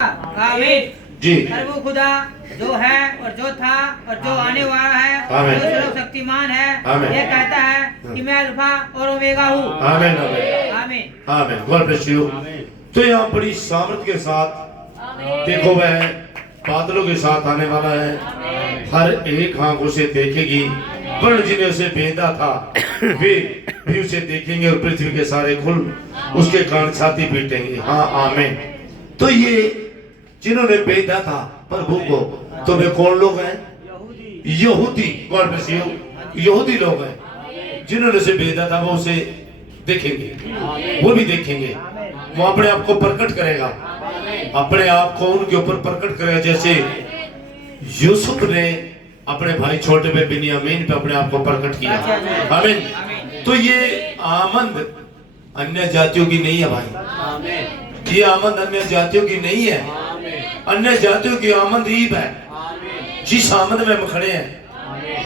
आमीन जी और वो खुदा जो है और जो था और जो आने वाला है, जो सर्वशक्तिमान है, आमीन। ये कहता है कि मैं अल्फा और ओमेगा हूँ। आमीन आमीन आमीन आमीन। God bless you. तो यहाँ बड़ी सामर्थ के साथ देखो वह बादलों के साथ आने वाला है, हर एक आंख उसे देखेगी, वर्ण जिन्हें उसे भेदा था वे भी उसे देखेंगे और पृथ्वी के सारे खुल उसके कान छाती पीटेंगे। हाँ आमीन। तो ये जिन्होंने भेदा था प्रभु को, तो वे कौन लोग हैं? यहूदी। God bless you. यहूदी लोग हैं जिन्होंने उसे भेदा था, वो उसे देखेंगे, वो भी देखेंगे, वो अपने आप को प्रकट करेगा, अपने आप को उनके ऊपर प्रकट करेगा, जैसे यूसुफ ने अपने भाई छोटे पे बिन्यामीन पे अपने आप को प्रकट किया। आमीन। तो ये आमंद अन्य जातियों की नहीं है भाई, ये आमंद अन्य जातियों की नहीं है, अन्य जातियों की आमंद ईब है। जिस आमंद में हम खड़े हैं,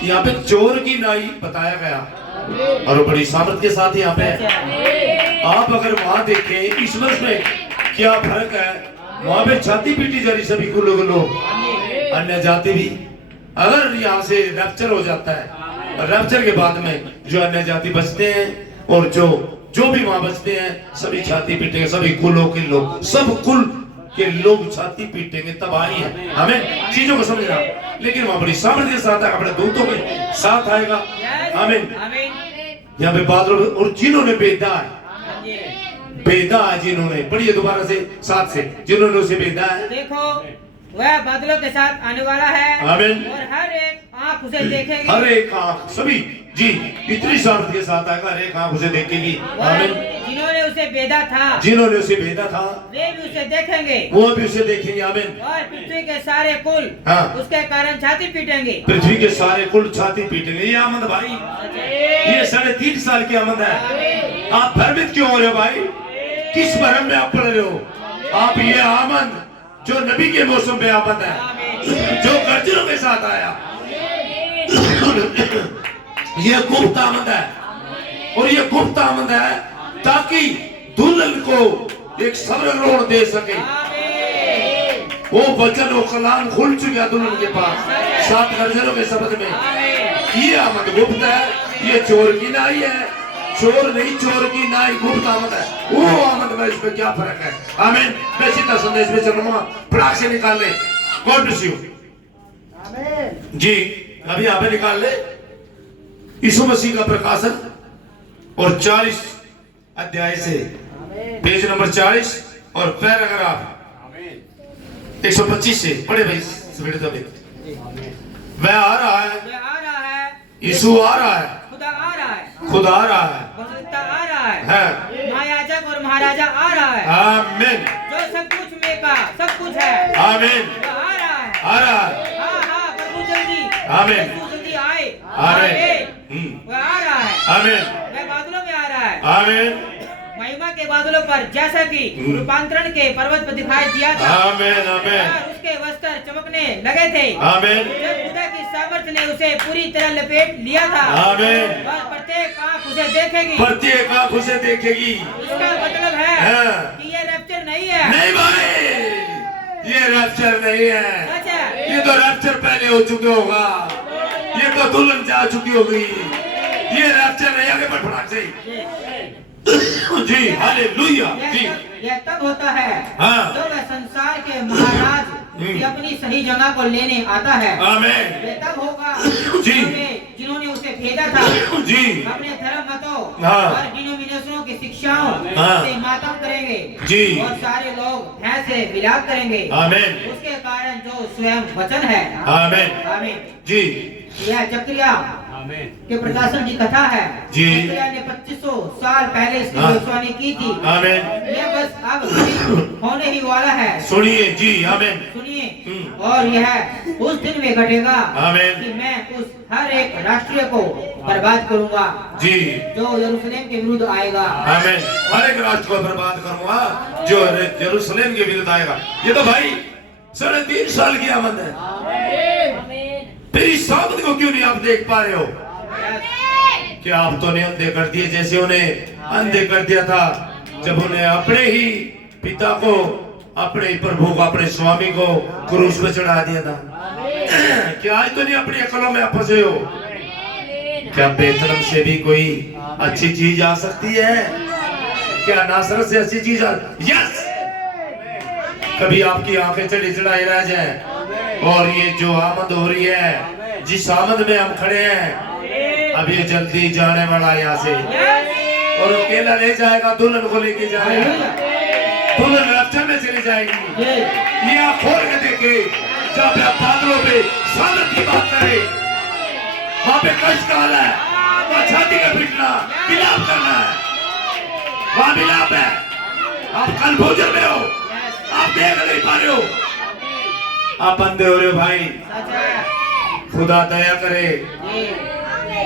यहाँ पे चोर की नाई बताया गया और बड़ी सामर्थ के साथ यहाँ पे है। आप अगर वहां देखें इस वर्ष में क्या फर्क है, वहां पे छाती पीटी जा रही सभी को लोग, अन्य जाति भी। अगर यहाँ से रैप्चर हो जाता है, रैप्चर के बाद में जो अन्य जाति बचते हैं और जो भी वहां बचते हैं, सभी छाती पीटेंगे, सभी कुलों के लोग, सब कुल के लोग छाती पीटेंगे, तबाही है। हमें चीजों को समझना, लेकिन वहां बड़ी सामर्थ्य के साथ अपने दूतों के साथ आएगा। आमीन। यहाँ पे बादलों और जिन्होंने भेदा है, जिन्होंने, पढ़िए दोबारा से साथ से, जिन्होंने उसे भेदा है, देखो वह बादलों के साथ आने वाला है। आमीन। और हर एक आंख उसे देखेगी, हर एक आंख, सभी जी इतनी सामर्थ्य के साथ आएगा, हर एक आंख उसे देखेगी। आमीन। जिन्होंने उसे भेदा था, जिन्होंने उसे भेदा था, वे भी उसे देखेंगे, वो भी उसे देखेंगे। आमीन। और पृथ्वी के सारे कुल हाँ। उसके कारण छाती पीटेंगे। पृथ्वी के सारे कुल छाती पीटेंगे। ये आमद भाई, ये 3.5 साल की आमद है। आप भ्रमित क्यों हो रहे हो भाई? किस भ्रम में आप पड़ रहे हो? आप ये आमद जो नबी के मौसम पे आमद है, जो गर्जनों के साथ आया, ये गुप्त आमद है, और ये गुप्त आमद है ताकि दुल्हन को एक सब्र ग्रहण दे सके। वो वचन वो कलाम खुल चुका दुल्हन के पास 7 गर्जनों के शब्द में। ये आमद गुप्त है, ये चोर की नाई है, चोर नहीं, चोर की नाई गुप्त आमद है। वो आमद में इसमें क्या फर्क है? आमीन। मैं सीधा संदेश में चलूंगा, फटाक से निकाल ले। गॉड ब्लेस यू जी। अभी यहाँ पे निकाल ले यीशु मसीह का प्रकाशन और 40 अध्याय से पेज नंबर 40 और पैराग्राफ 125 से पढ़े भाई। वह आ रहा है, यीशु आ रहा है, खुदा आ रहा है, आ रहा है, महायाजक और महाराजा आ रहा है। आमीन। जो सब कुछ में का सब कुछ है। आमीन। वो आ रहा है, आ रहा है। हाँ प्रभु जल्दी, आमीन। यीशु जल्दी आए। आ रहे। वो आ रहा है। आमीन। वह बादलों में आ रहा है, आमीन। महिमा के बादलों पर, जैसा कि रूपांतरण के पर्वत पर दिखाई दिया था। आमीन। आमीन। और उसके वस्त्र चमकने लगे थे। आमीन। जब खुदा की सामर्थ्य ने उसे पूरी तरह लपेट लिया था। आमीन। और प्रत्येक आंख उसे देखेगी। प्रत्येक आंख उसे देखेगी। इसका मतलब है हाँ। कि ये रैप्चर नहीं है। नहीं भाई, ये रैप्चर नहीं है, सच है। ये तो रैप्चर पहले हो चुके होगा, ये तो दुल्हन जा चुकी होगी, ये रैप्चर नहीं। आगे बढ़ फटाक से जी। हालेलुया जी। यह तब होता है हाँ। जब वह संसार के महाराज की अपनी सही जगह को लेने आता है। आमीन। यह तब होगा जी। जिन्होंने उसे भेजा था, जी। अपने धर्म मतों हाँ। और डिनोमिनेशनों की शिक्षाओं हाँ। से मातम करेंगे। जी। और सारे लोग भय से विलाप करेंगे। आमीन। उसके कारण जो स्वयं वचन है। आमीन। आमीन। जी। यह जकरिया के प्रकाशन की कथा है। जी। जकरिया ने 2500 साल पहले इसकी हाँ। भविष्यवाणी की थी। आमीन। यह बस अब होने ही वाला है। सुनिए जी। आमीन। सुनिए, और यह उस दिन में घटेगा आमीन। कि मैं उस हर एक राष्ट्रीय को बर्बाद करूंगा जी। जो यरूशलेम के विरुद्ध आएगा। आमीन। हर एक राष्ट्र को बर्बाद करूंगा जो यरूशलेम के विरुद्ध आएगा। ये तो भाई 3.5 साल की आमद है। फिर इस सामत को क्यों नहीं आप देख पा रहे हो? क्या आप तो नहीं अंधे कर दिए जैसे उन्हें अंधे कर दिया था जब उन्हें अपने ही पिता को अपने प्रभु को, अपने स्वामी को क्रूस पे चढ़ा दिया था। क्या आज तो नहीं अपनी अकलों में आप फंसे हो? क्या बेतलम से भी कोई अच्छी चीज आ सकती है? क्या नासरत से अच्छी चीज यस, कभी आपकी आंखें चढ़ी चढ़ाई रह जाए और ये जो आमद हो रही है, जिस आमद में हम खड़े हैं, अब ये जल्दी जाने वाला यहाँ से, और अकेला ले जाएगा, दुल्हन को लेके जाएगा, दुल्हन रक्षा में चली जाएगी। ये आप खोल के देखे, जब आप बादलों पे सामर्थ की बात करें, वहां पे कष्ट काल है, वहां छाती का पीटना, विलाप करना है, वहां विलाप है। आप कल भोजन में हो, आप देख नहीं पा रहे हो, आप अंधे हो रहे हो भाई। खुदा दया करे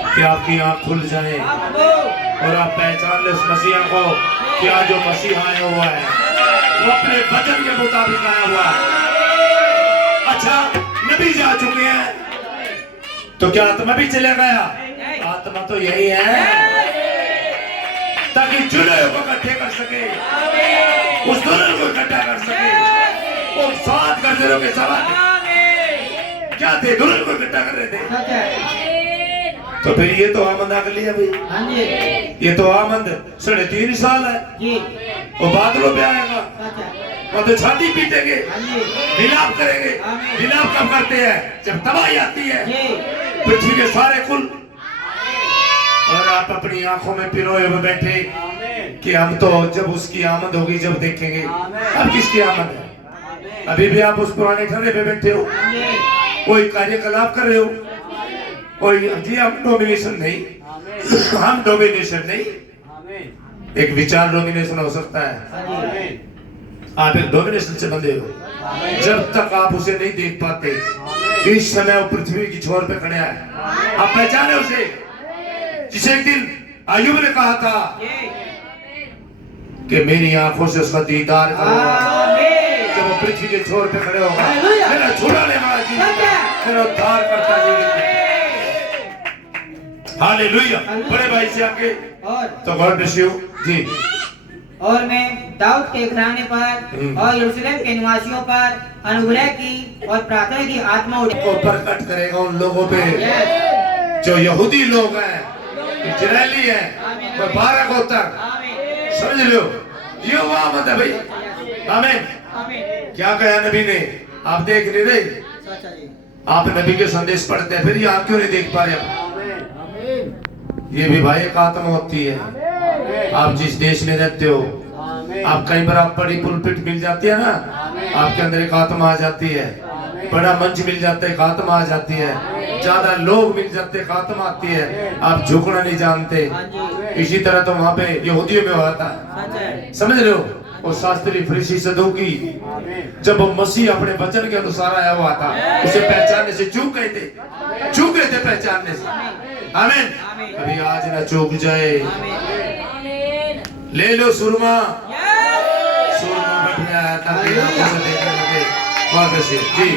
कि आपकी आंख खुल जाए और आप पहचान ले उस मसीहा को, क्या जो मसीहा आया हुआ है वो अपने वचन के मुताबिक आया हुआ है। अच्छा, नबी जा चुके हैं तो क्या आत्मा भी चला गया? आत्मा तो यही है ताकि जुड़े को इकट्ठे कर सके, उस दुल्हन को इकट्ठा कर सके। वो 7 गजरों के सवाल क्या थे? दुल्हन को इकट्ठा कर रहे थे। तो फिर ये तो आमद आ गई भाई, ये तो आमद 3.5 साल है। वो बादलों पे आएगा, वो तो छाती पीटेंगे, विलाप करेंगे। विलाप कब करते हैं? जब तबाही आती है, पृथ्वी के सारे कुल, और आप अपनी आंखों में पिरोए हुए बैठे कि हम तो जब उसकी आमद होगी जब देखेंगे। अब किसकी आमद है? अभी भी आप उस पुराने ठहरे पे बैठे हो, कोई कार्यकलाप कर रहे हो, कोई जी हम डोमिनेशन नहीं, हम डोमिनेशन नहीं, एक विचार डोमिनेशन हो सकता है। आप एक डोमिनेशन से बंधे हो, जब तक आप उसे नहीं देख पाते। इस समय वो पृथ्वी की छोर पे खड़े हैं, आप पहचाने उसे, जिसे एक दिन अय्यूब ने कहा था कि मेरी आंखों से उसका दीदार करूंगा। जब वो पृथ्वी के छोर पे खड़े होगा, मेरा छुड़ाने वाला जी, मेरा उद्धार करता जी। हालेलुया। बड़े भाई से आपके तो गॉड ब्लेस यू जी। और मैं दाऊद के घराने पर और यरूशलेम के निवासियों पर अनुग्रह की और प्रार्थना की आत्मा को प्रकट करेगा उन लोगों पे जो यहूदी लोग हैं, इजरायली हैं, वो 12 गोत्र, समझ लो ये वो आमद है भाई। आमीन। क्या कहा नबी ने? आप देख नहीं रहे, आप नबी के संदेश पढ़ते हैं, फिर ये आप क्यों नहीं देख पा रहे? ये भी भाई एक आत्मा होती है। आप जिस देश में रहते हो, आप कई बार आप बड़ी पुलपिट मिल जाती है ना, आपके अंदर एक आत्मा आ जाती है, बड़ा मंच मिल जाता है, एक आत्मा आ जाती है, ज्यादा लोग मिल जाते हैं, आत्मा आती है, आप झुकना नहीं जानते। इसी तरह तो वहाँ पे यहूदियों में हुआ था, समझ रहे हो? और शास्त्री फरीसी सदूकी, जब वो मसीह अपने वचन के अनुसार आया हुआ था, उसे पहचानने से चूक गए थे, पहचानने से। आमीन। अभी आज ना चूक जाए। ले लो सुरमा, सुरमा बैठ गया ताकि आपको देखने लगे। जी।